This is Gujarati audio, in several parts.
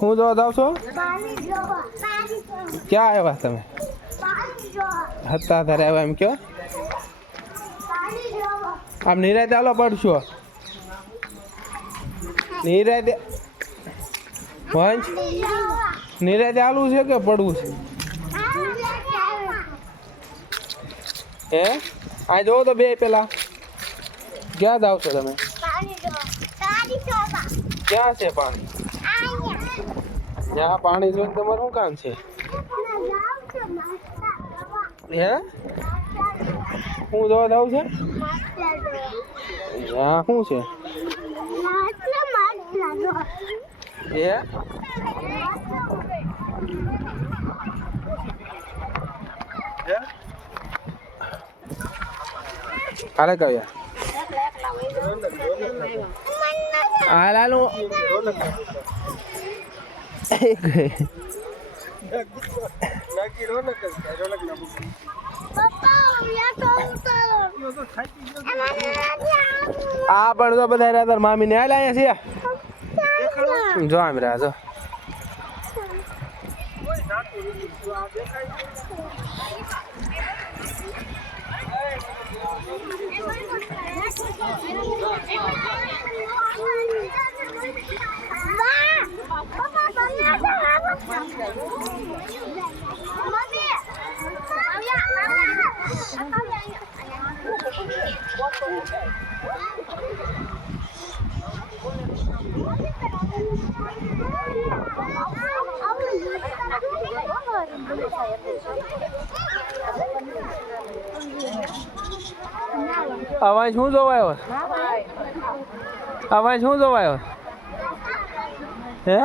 હું જોવા જાવ છો? ક્યાં આવ્યા તમે? હતા તારે આવ્યા એમ કયો? આમ નિરાતે આલો પડશો. નિરાતે વંશ? નિરાતે આલું છે કે પડવું છે? હે? આ જોવો તો બે પેલા. ક્યાં જાવ છો તમે? ક્યાં છે પાણી? ત્યાં પાણી જોઈને તમારું શું કામ છે? હે? હું જોવા જાવ છે? ત્યાં શું છે? હે? કાલે કયા હાલ હાલ આ પણ તો બધા રહ્યા તાર મામી ને હાલ, અહીંયા છે. જો આમ રહ્યા, જો. અવાજ શું જોવા આવ્યો અવાજ શું જોવા આવ્યો હે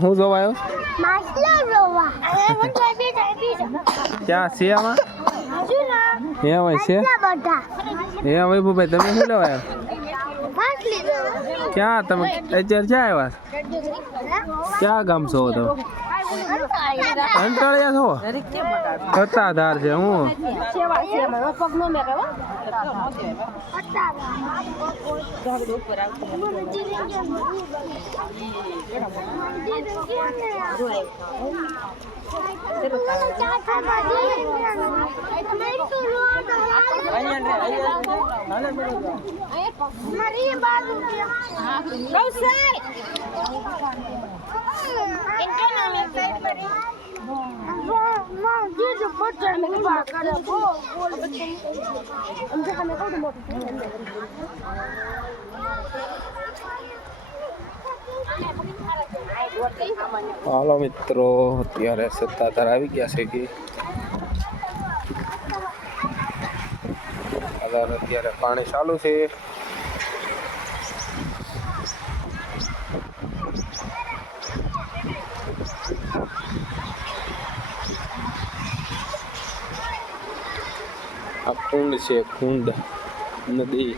શું જોવા આવ્યો ક્યાં? છે આમાં હે ભાઈ છે? હે ભૂભાઈ તમે શું ક્યાં તમે? અત્યારે ક્યાં આવ્યા? ક્યાં ગામ છો તો કંટાળ્યા છો? સત્તાધાર છે હું. હાલો મિત્રો અત્યારે સત્તાધાર આવી ગયા છે કે અત્યારે અત્યારે પાણી ચાલુ છે. આ કુંડ છે કુંડ નદી.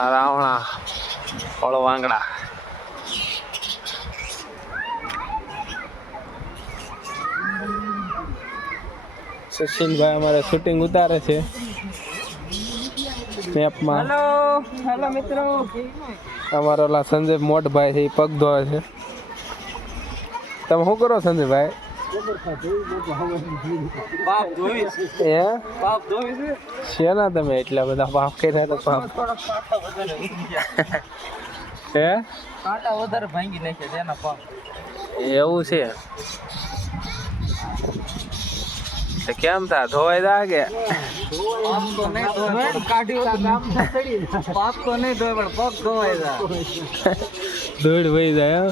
આ રાવણા ફળવાંગડા સચિનભાઈ અમારે શૂટિંગ ઉતારે છે. મેપમાં હેલો હેલો મિત્રો. અમારો ઓલા સંજય મોટભાઈ છે એ પગ ધોવે છે. તમે શું કરો સંજયભાઈ શેના તમે એટલા બધા પાપ કર્યા તો પાપ. હે? કાંટા વધારે ભાંગી નાખે છે એના પાપ એવું છે. તો કેમ થા? ધોવાઈ દા કે? પાપ તો નહીં ધોવાય પાપ તો નહીં ધોવાય પણ પગ ધોવાય જાય. ધૂળ વહી જાય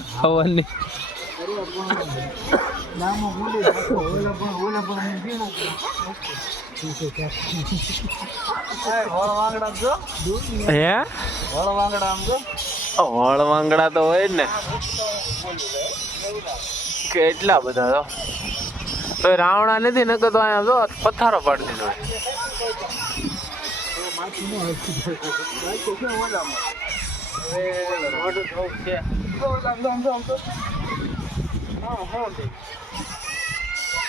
વાંગડા વળ તો હોય જ ને. કેટલા બધા તો. તો રાવણા નથી નકર તો અહીંયા જો પથ્થારો પાડી દીધો ધોવું છે. આમ જો, આમ જો, આમ જો. હા. શું